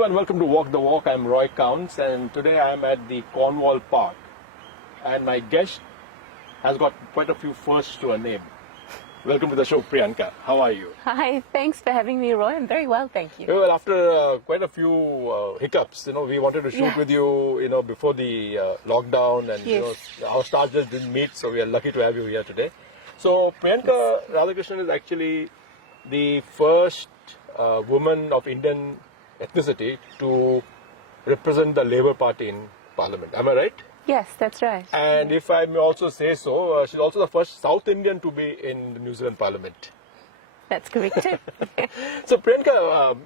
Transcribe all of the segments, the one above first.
Hello and welcome to Walk the Walk. I'm recounts and today I'm at the Cornwall Park and my guest has got quite a few firsts to her name. Welcome to the show, Priyanka. How are you? Hi, thanks for having me, Roy. I'm very well, thank you. Well, after quite a few hiccups, we wanted to shoot with you, before the lockdown, and our stars just didn't meet, so we are lucky to have you here today. So Priyanka Radhakrishnan is actually the first woman of Indian ethnicity to represent the Labour Party in Parliament. Am I right? Yes, that's right. And if I may also say so, she's also the first South Indian to be in the New Zealand Parliament. That's correct too. So Priyanka,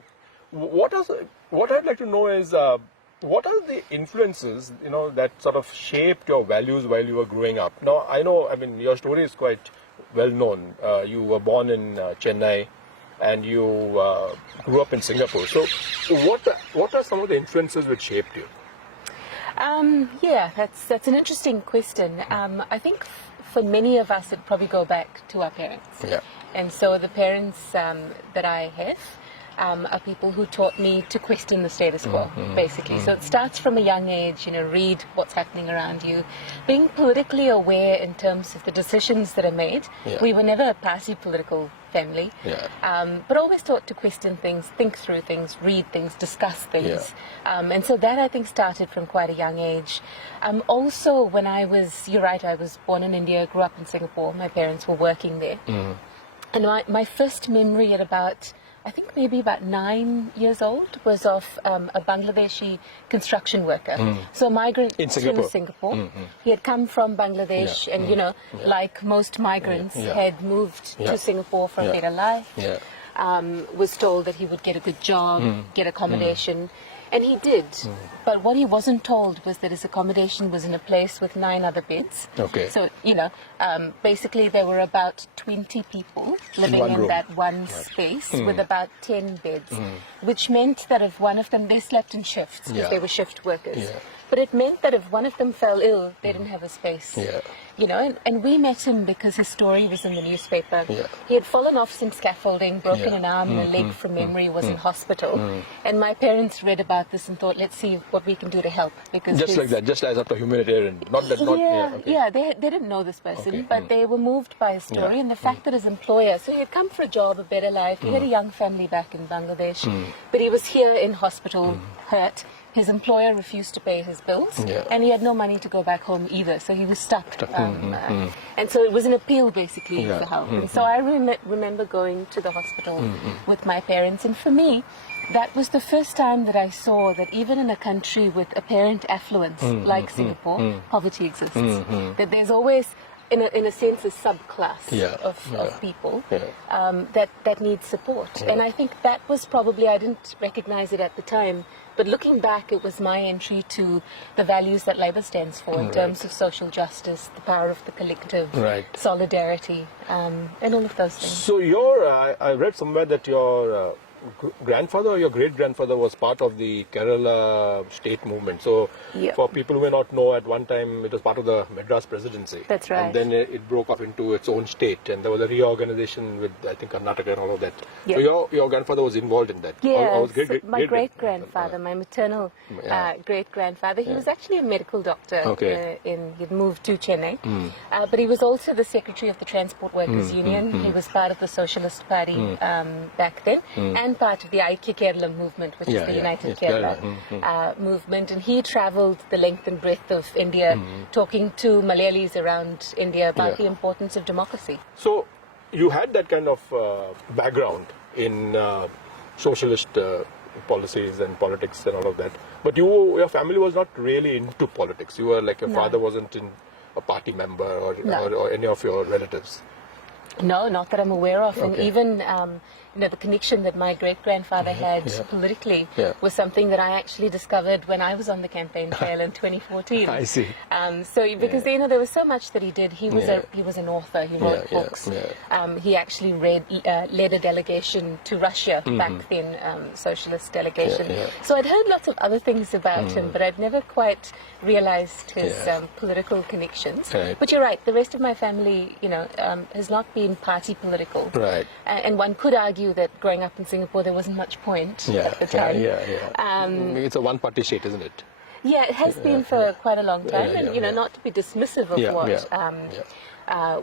what I'd like to know is what are the influences that sort of shaped your values while you were growing up? Now I mean your story is quite well known. You were born in Chennai and you grew up in Singapore. So what are some of the influences which shaped you? Yeah, that's an interesting question. I think for many of us, it'd probably go back to our parents. Yeah. And so the parents that I have are people who taught me to question the status quo, basically. So it starts from a young age, read what's happening around you, being politically aware in terms of the decisions that are made. Yeah. We were never a passive political family, but always taught to question things, think through things, read things, discuss things. And so that I think started from quite a young age. Also, when you're right, I was born in India, grew up in Singapore, my parents were working there. And my first memory at I think maybe about 9 years old was of a Bangladeshi construction worker. So a migrant in Singapore. to Singapore. He had come from Bangladesh and, like most migrants, had moved to Singapore for a better life. Was told that he would get a good job, get accommodation. And he did. But what he wasn't told was that his accommodation was in a place with 9 other beds. Okay. So, basically there were about 20 people living in that one space with about 10 beds, which meant that if one of them, they slept in shifts because they were shift workers. But it meant that if one of them fell ill, they didn't have a space. And we met him because his story was in the newspaper. He had fallen off some scaffolding, broken an arm and a leg from memory, was in hospital. And my parents read about this and thought, let's see what we can do to help. Because just like that, just as up to humanitarian. They didn't know this person, but they were moved by his story and the fact that his employer, so he had come for a job, a better life. He had a young family back in Bangladesh, but he was here in hospital, hurt. His employer refused to pay his bills, and he had no money to go back home either, so he was stuck. And so it was an appeal, basically, for help. And so I remember going to the hospital with my parents, and for me, that was the first time that I saw that even in a country with apparent affluence, like Singapore, poverty exists. That there's always, in a sense, a subclass of people that need support. And I think that was probably, I didn't recognize it at the time, but looking back, it was my entry to the values that Labour stands for in terms of social justice, the power of the collective, solidarity, and all of those things. So I read somewhere that your grandfather or your great-grandfather was part of the Kerala state movement. So for people who may not know, at one time it was part of the Madras presidency. That's right. And then it broke off into its own state, and there was a reorganization with, I think, Karnataka and all of that. So your grandfather was involved in that? Yes, my great-grandfather, my maternal great-grandfather, he was actually a medical doctor. He'd moved to Chennai. But he was also the secretary of the Transport Workers Union. He was part of the Socialist Party back then. And part of the Maungakiekie Kerala movement, which is the United Kerala movement. And he travelled the length and breadth of India, talking to Malayalis around India about the importance of democracy. So you had that kind of background in socialist policies and politics and all of that. But your family was not really into politics. You were like, your father wasn't a party member or any of your relatives. No, not that I'm aware of. And even the connection that my great-grandfather had politically was something that I actually discovered when I was on the campaign trail in 2014. I see. So because there was so much that he did. He was an author. He wrote books. He actually led a delegation to Russia back then, socialist delegation. So I'd heard lots of other things about him, but I'd never quite realized his political connections. But you're right. The rest of my family, has not been party political. Right. And one could argue argue that growing up in Singapore, there wasn't much point at the time. It's a one-party state, isn't it? Yeah, it has been for quite a long time, and not to be dismissive of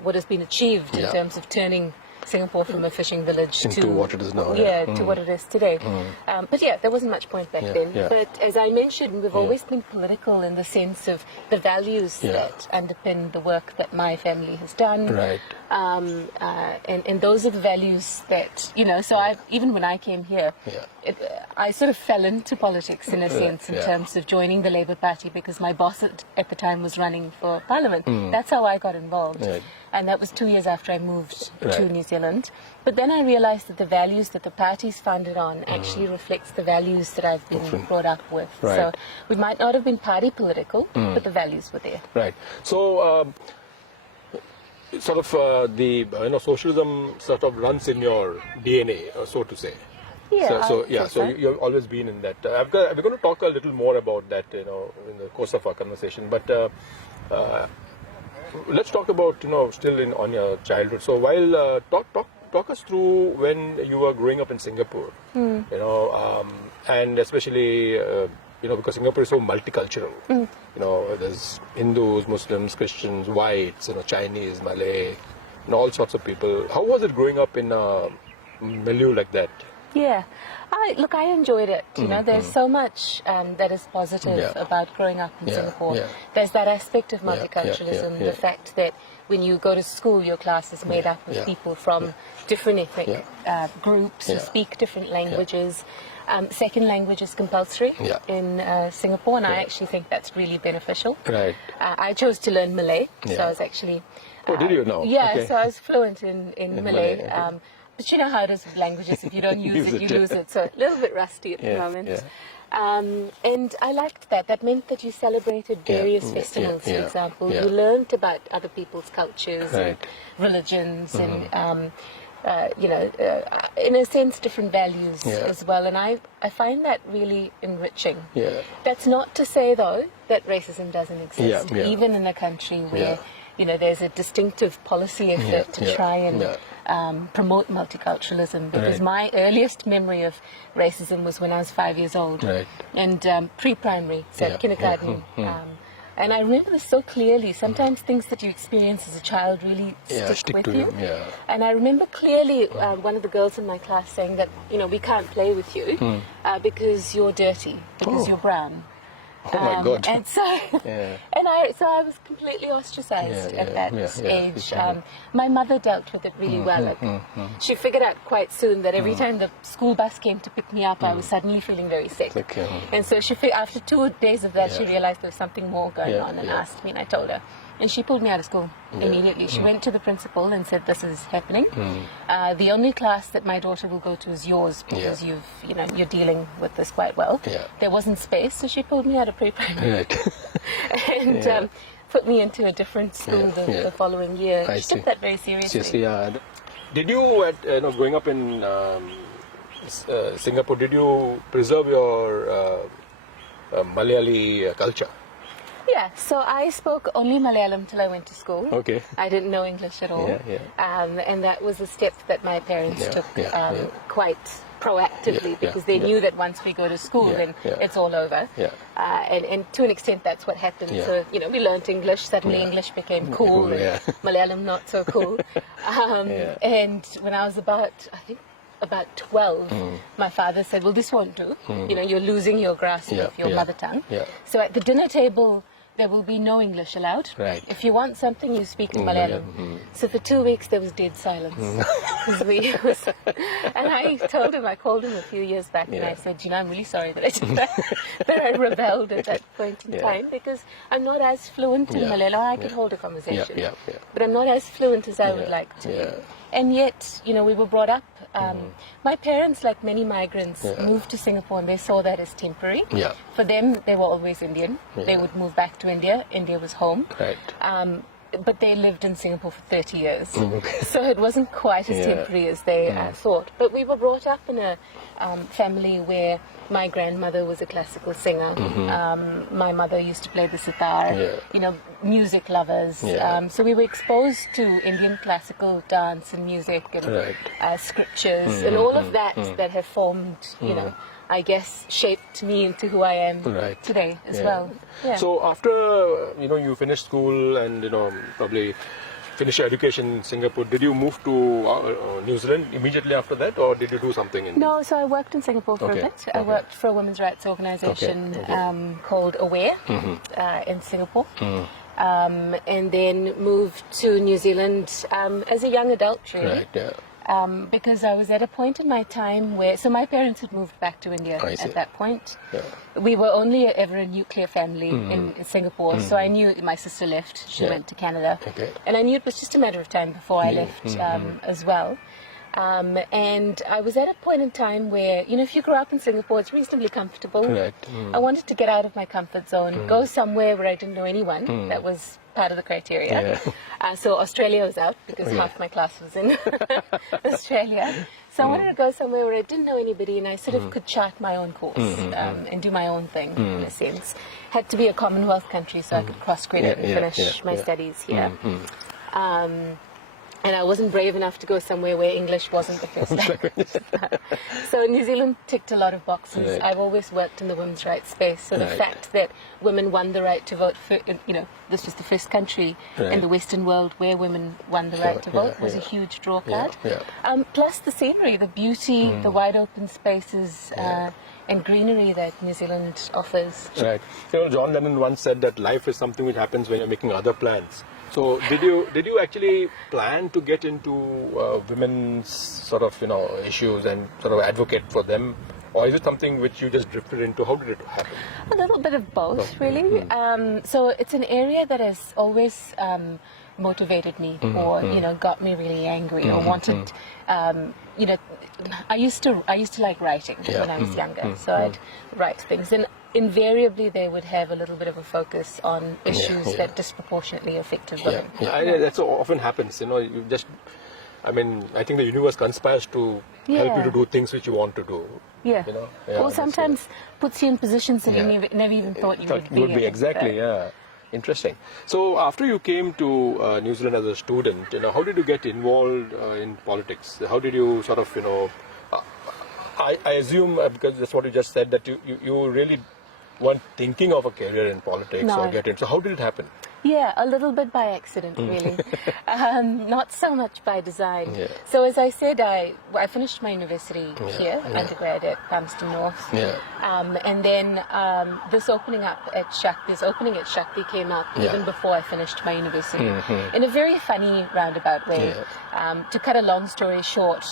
what has been achieved in terms of turning Singapore from a fishing village into what it is now. To what it is today. But yeah, there wasn't much point back then. But as I mentioned, we've always been political in the sense of the values that underpin the work that my family has done. Right. And those are the values that, so even when I came here, I sort of fell into politics in a sense in terms of joining the Labour Party because my boss at the time was running for Parliament. That's how I got involved. Right. And that was 2 years after I moved to New Zealand. But then I realized that the values that the party's founded on actually reflects the values that I've been brought up with. Right. So we might not have been party political, but the values were there. Right. So sort of the socialism sort of runs in your DNA, so to say. Yeah. So you've always been in that. We're going to talk a little more about that, in the course of our conversation. But let's talk about still on your childhood. So while talk us through when you were growing up in Singapore, and especially because Singapore is so multicultural. There's Hindus, Muslims, Christians, whites, Chinese, Malay, all sorts of people. How was it growing up in a milieu like that? Yeah, I enjoyed it. There's so much that is positive about growing up in Singapore. Yeah. There's that aspect of multiculturalism, the fact that when you go to school, your class is made up of people from different ethnic groups who speak different languages. Second language is compulsory in Singapore, and I actually think that's really beneficial. Right. I chose to learn Malay, so I was actually... oh, did you know? Yeah, okay. so I was fluent in Malay. But you know how it is with languages, if you don't use it, you lose it. So a little bit rusty at the moment. And I liked that. That meant that you celebrated various festivals, for example. You learned about other people's cultures and religions and... in a sense, different values as well. And I find that really enriching. Yeah. That's not to say, though, that racism doesn't exist, even in a country where, there's a distinctive policy effort to try and promote multiculturalism. Because my earliest memory of racism was when I was 5 years old. Right. And pre-primary, so kindergarten. And I remember this so clearly. Sometimes things that you experience as a child really stick with you. And I remember clearly one of the girls in my class saying that, we can't play with you because you're dirty, because you're brown. Oh my God! And so, so I was completely ostracized at that age. My mother dealt with it really well. She figured out quite soon that every time the school bus came to pick me up, I was suddenly feeling very sick. And so after 2 days of that, she realized there was something more going on and asked me, and I told her. And she pulled me out of school immediately. She went to the principal and said, "This is happening. The only class that my daughter will go to is yours because you're dealing with this quite well." There wasn't space, so she pulled me out of pre-primary and put me into a different school the following year. She took that very seriously. Did you, growing up in Singapore, did you preserve your Malayali culture? Yeah, so I spoke only Malayalam till I went to school. Okay. I didn't know English at all. And that was a step that my parents took quite proactively because they knew that once we go to school, then it's all over. And to an extent, that's what happened. So, we learned English. Suddenly English became cool and Malayalam not so cool. And when I was about 12, my father said, "Well, this won't do. You're losing your grasp of your mother tongue. So at the dinner table, there will be no English allowed. Right. If you want something, you speak in Malayalam." So for 2 weeks, there was dead silence. And I called him a few years back, and I said, I'm really sorry that I did that. That I rebelled at that point in time, because I'm not as fluent in Malayalam. I could hold a conversation, but I'm not as fluent as I would like to be. And yet, we were brought up. My parents, like many migrants, moved to Singapore, and they saw that as temporary. For them, they were always Indian. They would move back to India. India was home. Right. but they lived in Singapore for 30 years. Okay. So it wasn't quite as temporary as they thought. But we were brought up in a family where my grandmother was a classical singer. My mother used to play the sitar, you know, music lovers. So we were exposed to Indian classical dance and music and scriptures and all of that that have formed, you know, I guess, shaped me into who I am today as well. Yeah. So after, you know, you finished school and, you know, probably finished your education in Singapore, did you move to New Zealand immediately after that, or did you do something in... No, so I worked in Singapore for a bit. I worked for a women's rights organization called AWARE in Singapore. And then moved to New Zealand as a young adult, really. Because I was at a point in my time where, so my parents had moved back to India at that point. We were only ever a nuclear family in Singapore, so I knew my sister left, she went to Canada, and I knew it was just a matter of time before I left as well. And I was at a point in time where, you know, if you grow up in Singapore, it's reasonably comfortable. I wanted to get out of my comfort zone, go somewhere where I didn't know anyone. That was part of the criteria. So Australia was out because half my class was in Australia. So I wanted to go somewhere where I didn't know anybody and I sort of could chart my own course and do my own thing in a sense. Had to be a Commonwealth country so I could cross-credit and finish my studies here. And I wasn't brave enough to go somewhere where English wasn't the first language. So New Zealand ticked a lot of boxes. I've always worked in the women's rights space. So the fact that women won the right to vote, for, you know, this was the first country in the Western world where women won the right to vote was a huge draw card. Plus the scenery, the beauty, the wide open spaces, and greenery that New Zealand offers. You know, John Lennon once said that life is something which happens when you're making other plans. So did you actually plan to get into women's sort of, you know, issues and sort of advocate for them, or is it something which you just drifted into? How did it happen? A little bit of both, really. So it's an area that has always motivated me, or you know, got me really angry, or wanted. You know, I used to like writing when I was younger, so I'd write things and. Invariably, they would have a little bit of a focus on issues that disproportionately affected women. That's what often happens. You know, you just, I mean, I think the universe conspires to help you to do things which you want to do. You know? Or sometimes puts you in positions that you never even thought you would be. Exactly. Interesting. So after you came to New Zealand as a student, you know, how did you get involved in politics? How did you sort of, you know, I assume, because that's what you just said, that you really weren't thinking of a career in politics or get it. So how did it happen? Yeah, a little bit by accident, really. Not so much by design. So as I said, I finished my university here, undergrad at Palmerston North. And then this opening at Shakti came up even before I finished my university. In a very funny roundabout way. To cut a long story short,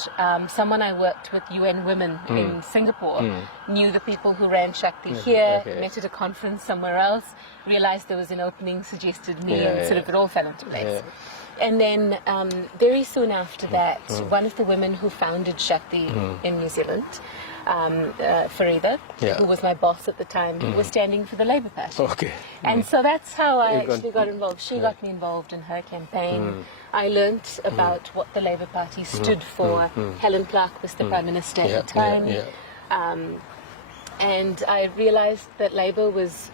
someone I worked with, UN Women in Singapore, knew the people who ran Shakti here, met at a conference somewhere else, realized there was an opening, suggested me, and sort of it all fell into place. And then very soon after that, one of the women who founded Shakti in New Zealand, Farida, who was my boss at the time, was standing for the Labour Party. And so that's how I actually got involved. She got me involved in her campaign. I learnt about what the Labour Party stood for. Helen Clark was the Prime Minister at the time. And I realized that Labour was,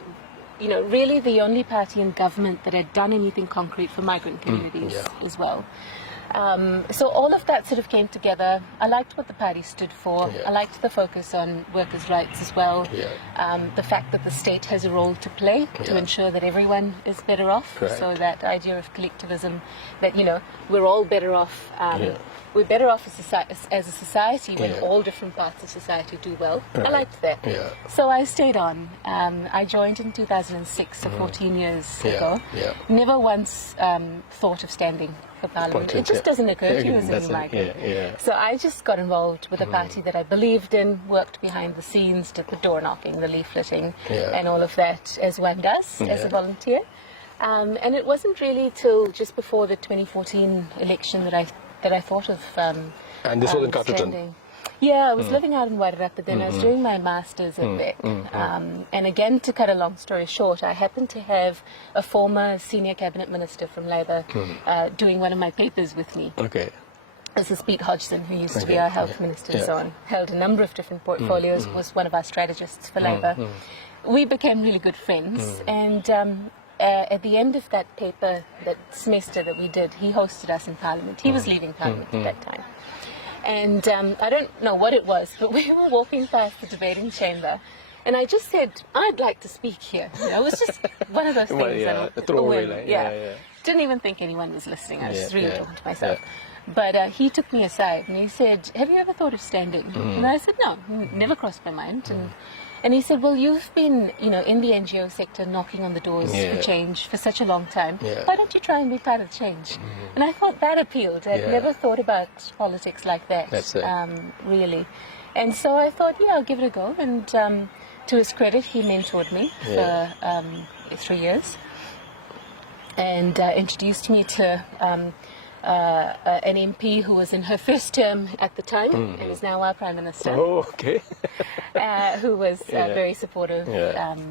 you know, really the only party in government that had done anything concrete for migrant communities as well. So all of that sort of came together. I liked what the party stood for. I liked the focus on workers' rights as well. The fact that the state has a role to play to ensure that everyone is better off. So that idea of collectivism, that, you know, we're all better off. We're better off as a society when all different parts of society do well. I liked that. So I stayed on. I joined in 2006, so 14 years ago. Never once thought of standing for Parliament. It just doesn't occur to you as a new migrant. So I just got involved with a party that I believed in, worked behind the scenes, did the door knocking, the leafleting, and all of that, as one does as a volunteer. And it wasn't really till just before the 2014 election that I thought of and this was in Caterton. Yeah, I was living out in Wairarapa, but then I was doing my master's at Beck. And again, to cut a long story short, I happened to have a former senior cabinet minister from Labour doing one of my papers with me. Okay. This is Pete Hodgson, who used to be our health minister and so on. Held a number of different portfolios, was one of our strategists for Labour. We became really good friends, and at the end of that paper, that semester that we did, he hosted us in Parliament. He was leaving Parliament at that time. And I don't know what it was, but we were walking past the debating chamber, and I just said, I'd like to speak here. You know, it was just one of those things. Well, a throwaway line. Yeah. Didn't even think anyone was listening. I was just really talking to myself. But he took me aside and he said, have you ever thought of standing? And I said, no, never crossed my mind. And he said, well, you've been, you know, in the NGO sector knocking on the doors for change for such a long time. Why don't you try and be part of change? And I thought that appealed. I'd never thought about politics like that, really. And so I thought, yeah, I'll give it a go. And to his credit, he mentored me for 3 years and introduced me to an MP who was in her first term at the time and is now our Prime Minister. Oh, okay. Who was very supportive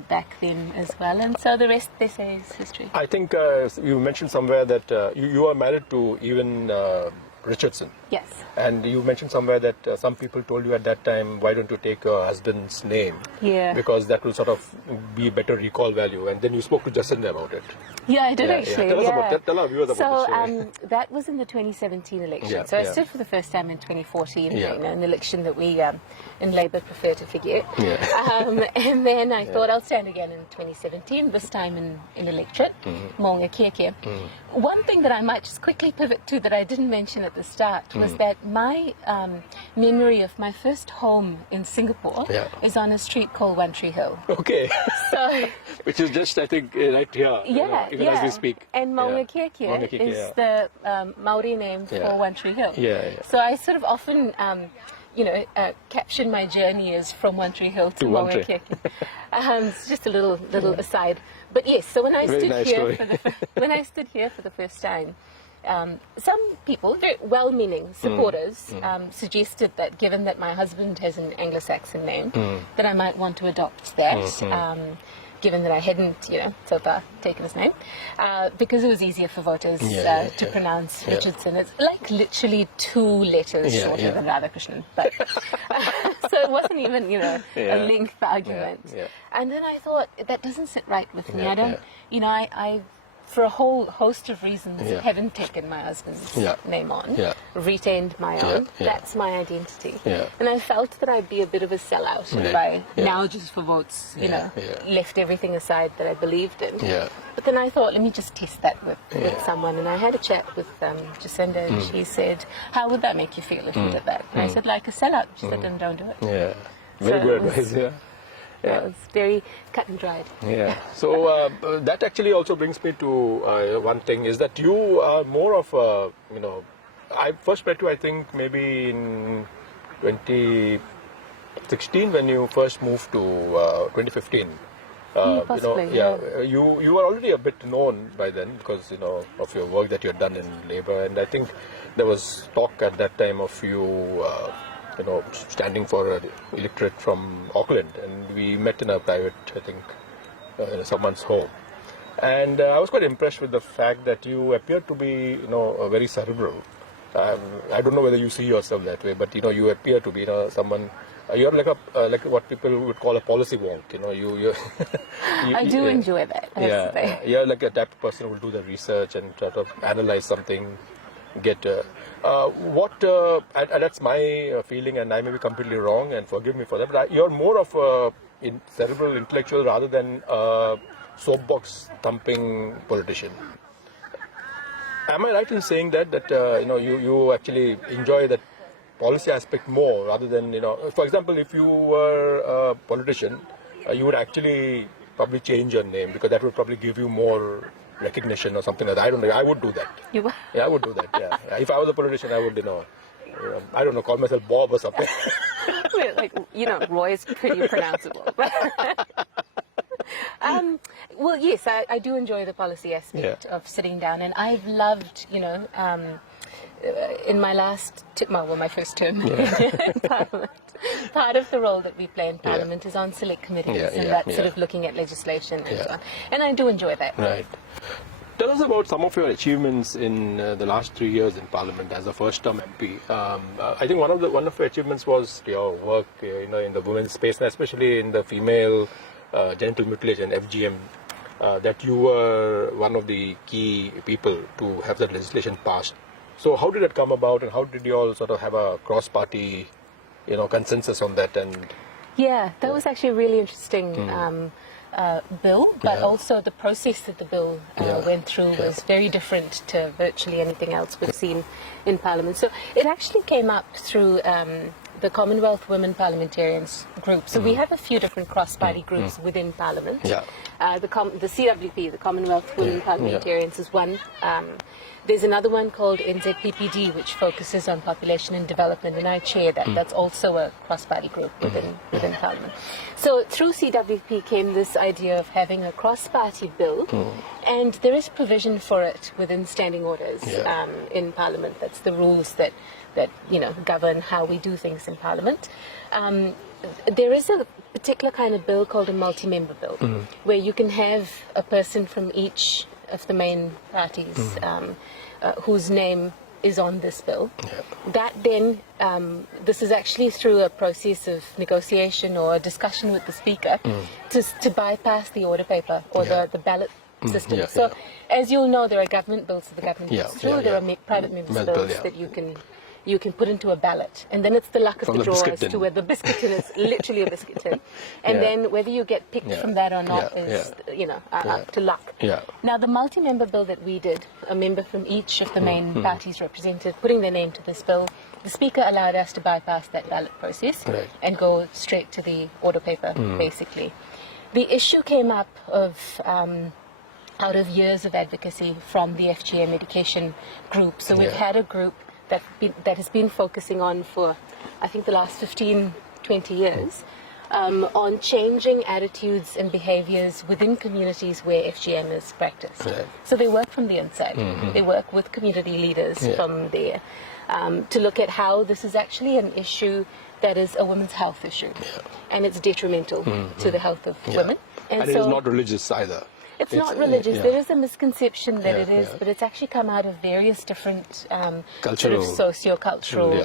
back then as well. And so the rest, they say, is history. I think you mentioned somewhere that you are married to even Richardson. Yes. And you mentioned somewhere that some people told you at that time, why don't you take your husband's name? Yeah. Because that will sort of be better recall value. And then you spoke to Jacinda about it. Yeah, I did actually. Tell our viewers about this. So that was in the 2017 election. So I stood for the first time in 2014, you know, an election that we in Labour prefer to forget. And then I thought I'll stand again in 2017, this time in electorate, Maungakiekie. One thing that I might just quickly pivot to that I didn't mention at the start was that my memory of my first home in Singapore is on a street called One Tree Hill. Okay. So, which is just, I think, right here. Even as we speak. And Maungakiekie is the Maori name for One Tree Hill. So I sort of often, caption my journey as from One Tree Hill to Maungakiekie. It's just a little aside. But yes, so when I stood here for the first time, some people, very well-meaning supporters, suggested that given that my husband has an Anglo-Saxon name, that I might want to adopt that. Given that I hadn't, so far taken his name, because it was easier for voters to pronounce Richardson. It's like literally 2 letters shorter than Radhakrishnan. But so it wasn't even, a length argument. And then I thought, that doesn't sit right with me. I don't, I for a whole host of reasons, haven't taken my husband's name on, retained my own. That's my identity. And I felt that I'd be a bit of a sellout if I, now just for votes, left everything aside that I believed in. But then I thought, let me just test that with someone. And I had a chat with Jacinda, and she said, how would that make you feel if you did that? And I said, like a sellout. She said, then don't do it. Very good advice, It's very cut and dried. So that actually also brings me to one thing, is that you are more of a, I first met you, I think, maybe in 2016 when you first moved to 2015. Possibly, you were already a bit known by then because, of your work that you had done in Labour. And I think there was talk at that time of you standing for an electorate from Auckland, and we met in a private, I think, in someone's home. And I was quite impressed with the fact that you appear to be, very cerebral. I don't know whether you see yourself that way, but you appear to be, someone. You're like what people would call a policy wonk. I do enjoy that. You're like a type of person who will do the research and try to analyze something. And that's my feeling, and I may be completely wrong, and forgive me for that, but you're more of a cerebral intellectual rather than a soapbox thumping politician. Am I right in saying that you actually enjoy that policy aspect more rather than, for example, if you were a politician, you would actually probably change your name because that would probably give you more recognition or something like that. I don't know. I would do that. You would? Yeah, I would do that. If I was a politician, I would, I don't know, call myself Bob or something. Roy is pretty pronounceable. Well, yes, I do enjoy the policy aspect of sitting down, and I've loved, in my my first term in Parliament, part of the role that we play in Parliament is on select committees, and that's sort of looking at legislation and so on. And I do enjoy that. Right. Tell us about some of your achievements in the last 3 years in Parliament as a first-term MP. I think one of your achievements was your work, in the women's space, and especially in the female genital mutilation (FGM). That you were one of the key people to have that legislation passed. So how did it come about, and how did you all sort of have a cross-party, consensus on that? And yeah, that was actually a really interesting bill, but also the process that the bill went through was very different to virtually anything else we've seen in Parliament. So it actually came up through the Commonwealth Women Parliamentarians group. So we have a few different cross-party groups within Parliament. The CWP, the Commonwealth Women Parliamentarians, is one. There's another one called NZPPD, which focuses on population and development, and I chair that. That's also a cross-party group within Parliament. So through CWP came this idea of having a cross-party bill, and there is provision for it within standing orders in Parliament. That's the rules that govern how we do things in Parliament. There is a particular kind of bill called a multi-member bill, where you can have a person from each of the main parties whose name is on this bill. That then, this is actually through a process of negotiation or a discussion with the Speaker to bypass the order paper or the ballot system. So, as you'll know, there are government bills that the government puts through, there are private members' bills that you can put into a ballot, and then it's the luck of the draw as to whether the biscuit tin is literally a biscuit tin, and then whether you get picked from that or not is up to luck. Now the multi-member bill that we did, a member from each of the main parties represented, putting their name to this bill, the Speaker allowed us to bypass that ballot process and go straight to the order paper, basically. The issue came up out of years of advocacy from the FGM education group. So we've had a group that has been focusing on for, I think, the last 15, 20 years, on changing attitudes and behaviors within communities where FGM is practiced. So they work from the inside. They work with community leaders from there to look at how this is actually an issue that is a women's health issue, and it's detrimental to the health of women. And it is not religious either. It's not religious. There is a misconception that it is, but it's actually come out of various different sort of socio-cultural.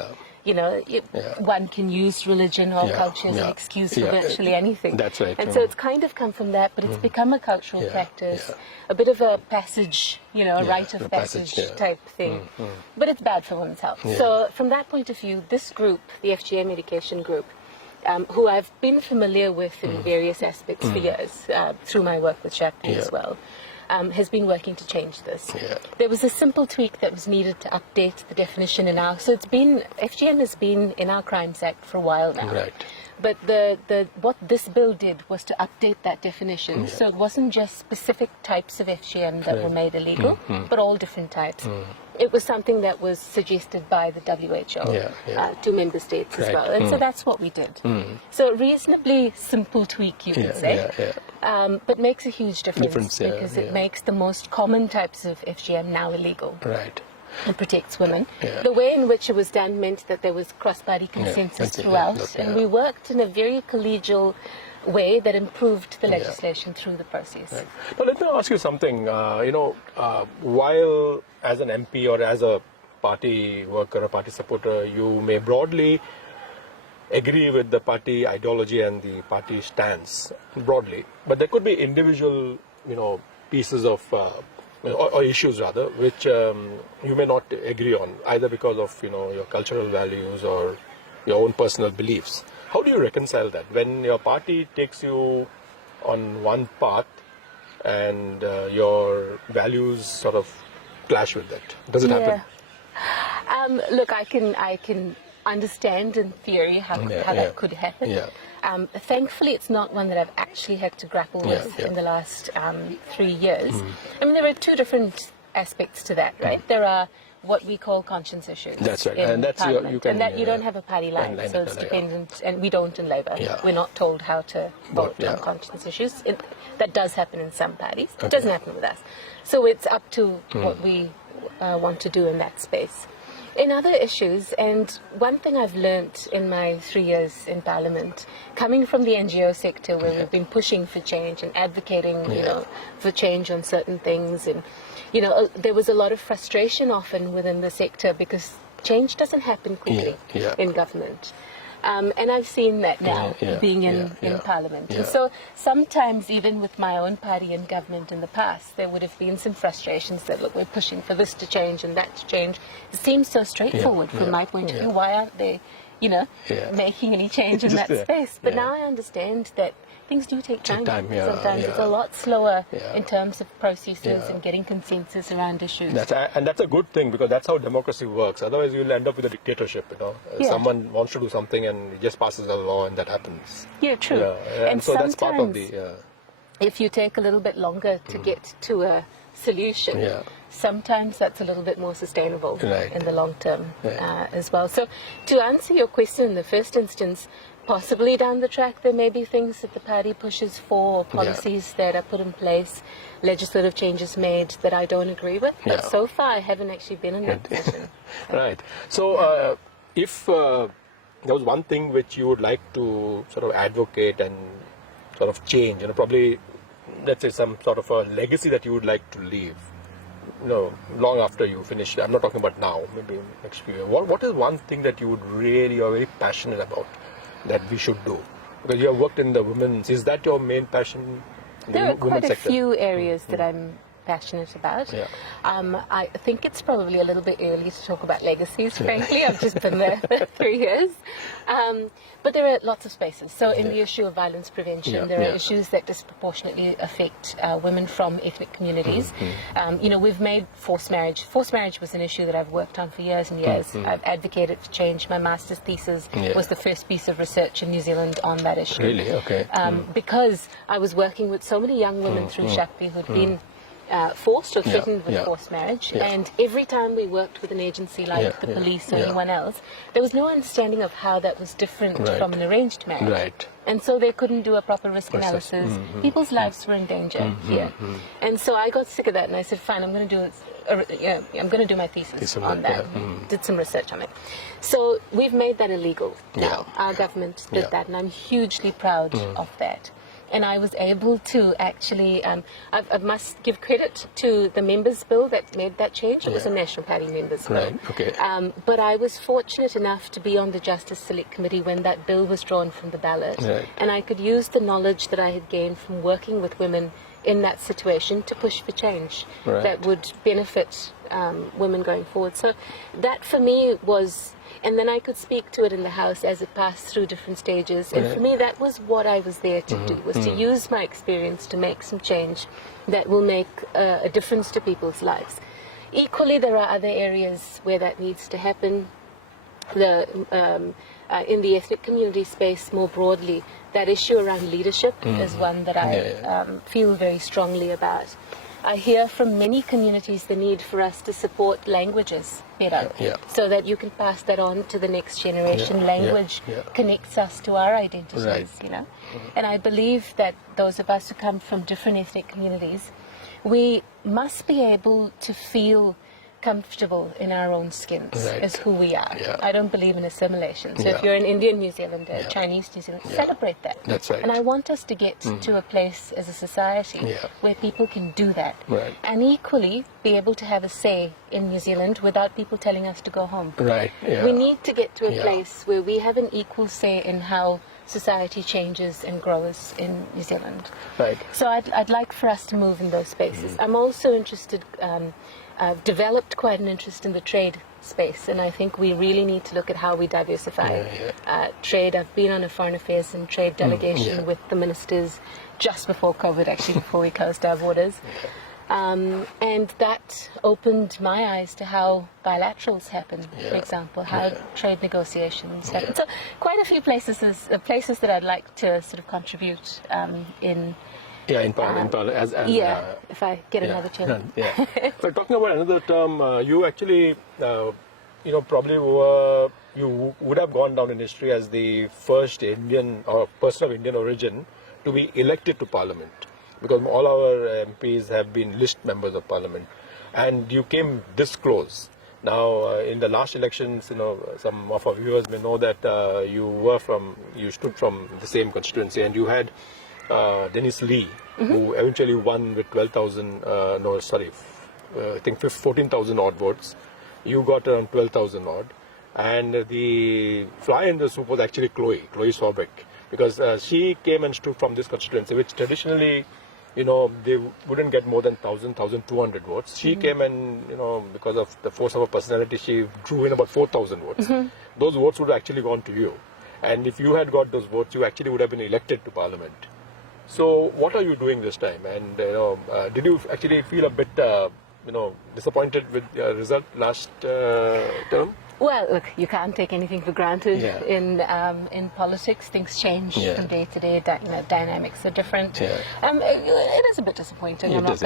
One can use religion or culture as an excuse for virtually anything. That's right. And so it's kind of come from that, but it's become a cultural practice, a bit of a passage, a rite of passage type thing. But it's bad for women's health. So from that point of view, this group, the FGM education group, who I've been familiar with in various aspects for years, through my work with Shakti as well, has been working to change this. There was a simple tweak that was needed to update the definition in so FGM has been in our Crimes Act for a while now. But what this bill did was to update that definition, so it wasn't just specific types of FGM that were made illegal, but all different types. It was something that was suggested by the WHO to member states as well, and so that's what we did. So a reasonably simple tweak, you could say, but makes a huge difference because it makes the most common types of FGM now illegal. And protects women. The way in which it was done meant that there was cross-party consensus throughout, and we worked in a very collegial way that improved the legislation through the process. Now let me ask you something. While as an MP or as a party worker, a party supporter, you may broadly agree with the party ideology and the party stance broadly, but there could be individual, pieces of or issues rather, which you may not agree on, either because of your cultural values or your own personal beliefs. How do you reconcile that when your party takes you on one path and your values sort of clash with that? Does it happen? Look, I can understand in theory how that could happen. Thankfully, it's not one that I've actually had to grapple with in the last 3 years. I mean, there are two different aspects to that, right? There are what we call conscience issues. That's right, and that's you don't have a party line, so it's dependent, and we don't in Labour. We're not told how to vote on conscience issues. That does happen in some parties. It doesn't happen with us. So it's up to what we want to do in that space. in other issues, and one thing I've learnt in my 3 years in Parliament, coming from the NGO sector where we've been pushing for change and advocating, you know, for change on certain things, and you know, there was a lot of frustration often within the sector because change doesn't happen quickly in government. And I've seen that now, being in Parliament. And so sometimes, even with my own party in government in the past, there would have been some frustrations that, look, we're pushing for this to change and that to change. It seems so straightforward from my point of view. Why aren't they, you know, making any change in that space? But now I understand that things do take time. Sometimes it's a lot slower in terms of processes and getting consensus around issues. And that's a good thing, because that's how democracy works. Otherwise, you'll end up with a dictatorship. You know, someone wants to do something and he just passes a law, and that happens. Yeah, true. And so that's part of the. If you take a little bit longer to get to a solution, sometimes that's a little bit more sustainable in the long term as well. So, to answer your question in the first instance, possibly down the track there may be things that the party pushes for, policies that are put in place, legislative changes made that I don't agree with. But so far I haven't actually been in that position. Right. So if there was one thing which you would like to sort of advocate and sort of change, you know, probably, let's say, some sort of a legacy that you would like to leave, you know, long after you finish, I'm not talking about now, maybe next few years. What is one thing that you would really, are very passionate about, that we should do? Because you have worked in the women's, is that your main passion? There are quite a few areas that I'm passionate about. I think it's probably a little bit early to talk about legacies, frankly. I've just been there for 3 years. But there are lots of spaces. So in the issue of violence prevention, there are issues that disproportionately affect women from ethnic communities. You know, we've made forced marriage. Forced marriage was an issue that I've worked on for years and years. I've advocated for change. My master's thesis was the first piece of research in New Zealand on that issue. Really? Okay. Because I was working with so many young women through Shakti who'd been forced or threatened with forced marriage, and every time we worked with an agency like the police or anyone else, there was no understanding of how that was different from an arranged marriage. And so they couldn't do a proper risk analysis. People's lives were in danger here. And so I got sick of that, and I said, fine, I'm going to do I'm going to do my thesis on that. Did some research on it. So we've made that illegal now. Our government did that, and I'm hugely proud of that. And I was able to actually, I must give credit to the members' bill that made that change. It was a National Party members' bill. But I was fortunate enough to be on the Justice Select Committee when that bill was drawn from the ballot. And I could use the knowledge that I had gained from working with women in that situation to push for change that would benefit women going forward. So that for me was... And then I could speak to it in the House as it passed through different stages. And for me, that was what I was there to do, was to use my experience to make some change that will make a difference to people's lives. Equally, there are other areas where that needs to happen. In the ethnic community space more broadly, that issue around leadership is one that I feel very strongly about. I hear from many communities the need for us to support languages better, so that you can pass that on to the next generation. Language connects us to our identities, you know. And I believe that those of us who come from different ethnic communities, we must be able to feel comfortable in our own skins as who we are. I don't believe in assimilation. So if you're an Indian New Zealander, Chinese New Zealander, celebrate that. That's right. And I want us to get to a place as a society where people can do that. And equally be able to have a say in New Zealand without people telling us to go home. We need to get to a place where we have an equal say in how society changes and grows in New Zealand. So I'd like for us to move in those spaces. I'm also interested, I've developed quite an interest in the trade space, and I think we really need to look at how we diversify trade. I've been on a foreign affairs and trade delegation with the ministers just before COVID, actually, before we closed our borders. And that opened my eyes to how bilaterals happen, for example, how trade negotiations happen. So quite a few places that I'd like to sort of contribute in. In Parliament, if I get another chance. But talking about another term, you actually, you know, probably you would have gone down in history as the first Indian or person of Indian origin to be elected to Parliament, because all our MPs have been list members of Parliament, and you came this close. Now, in the last elections, some of our viewers may know that you stood from the same constituency, and you had Dennis Lee, who eventually won with 14,000 odd votes. You got around 12,000 odd. And the fly in the soup was actually Chloe Swarbrick, because she came and stood from this constituency, which traditionally, they wouldn't get more than 1,200 votes. She came and, because of the force of her personality, she drew in about 4,000 votes. Those votes would have actually gone to you. And if you had got those votes, you actually would have been elected to Parliament. So what are you doing this time? And, did you actually feel a bit, disappointed with the result last term? Well, look, you can't take anything for granted in politics. Things change from day to day. Dynamics are different. It is a bit disappointing. I'm not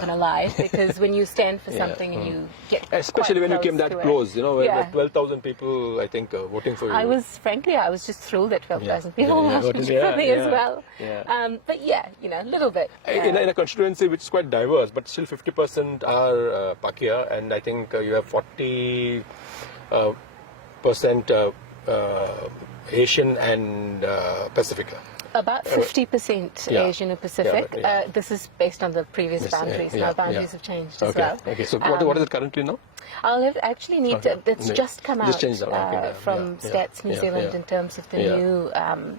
gonna lie, because when you stand for something and you get especially when you came that close, with 12,000 people, I think, voting for you. I was just thrilled that 12,000 people voted for me as well. But a little bit. In a constituency which is quite diverse, but still 50% are Pakia, and I think you have 40% Asian and Pacifica. About 50% Asian and Pacific. This is based on the previous boundaries. Now boundaries have changed as well. Okay, so what is it currently now? I'll actually need to. It's just come out from Stats New Zealand in terms of the new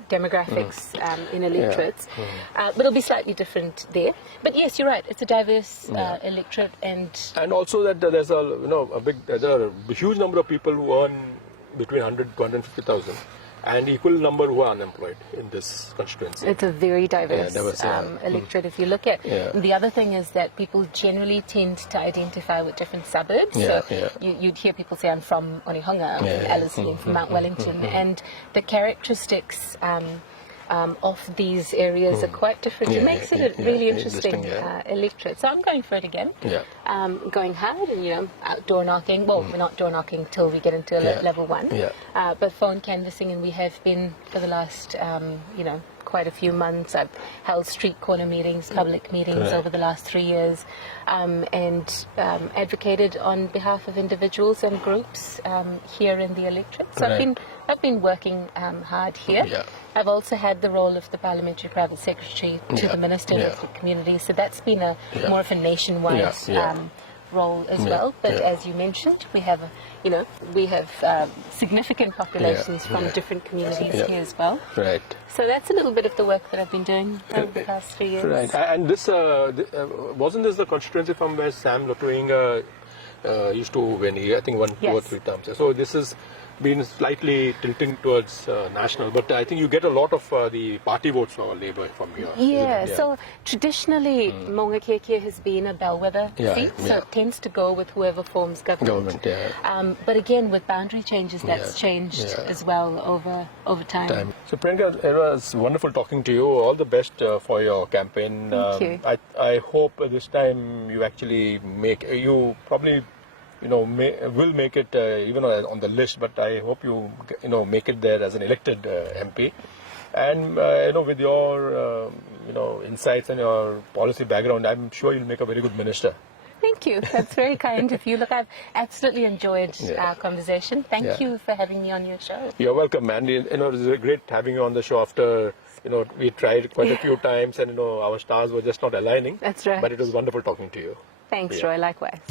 demographics in electorates. But it'll be slightly different there. But yes, you're right. It's a diverse electorate, and also that there's there are a huge number of people who earn between 100 to 150,000. And equal number who are unemployed in this constituency. It's a very diverse electorate. If you look at the other thing is that people generally tend to identify with different suburbs. You'd hear people say, "I'm from Onehunga, I'm from Ellerslie, I'm from Mount Wellington," and the characteristics of these areas are quite different. It makes it a really interesting electorate. So I'm going for it again. Going hard and door knocking. Well, we're not door knocking till we get into level 1. But phone canvassing, and we have been for the last quite a few months. I've held street corner meetings, public meetings over the last 3 years, and advocated on behalf of individuals and groups here in the electorate. So I've been working hard here. I've also had the role of the Parliamentary Private Secretary to the Minister of the Community, so that's been more of a nationwide role as well. But as you mentioned, we have significant populations from different communities here as well. Right. So that's a little bit of the work that I've been doing over the past 3 years. Right. And this wasn't this the constituency from where Sam Lotuinga used to win? I think won 2 or 3 terms. So this has been slightly tilting towards national, but I think you get a lot of the party votes for Labour from here. So traditionally Maungakiekie has been a bellwether seat, so it tends to go with whoever forms government. But again, with boundary changes, that's changed as well over time. So Priyanka, it was wonderful talking to you. All the best for your campaign. Thank you. I hope this time you actually you probably will make it even on the list, but I hope you make it there as an elected MP. And with your insights and your policy background, I'm sure you'll make a very good minister. Thank you. That's very kind of you. Look, I've absolutely enjoyed our conversation. Thank you for having me on your show. You're welcome, man. It was great having you on the show after we tried quite a few times, and our stars were just not aligning. That's right. But it was wonderful talking to you. Thanks, Roy. Likewise.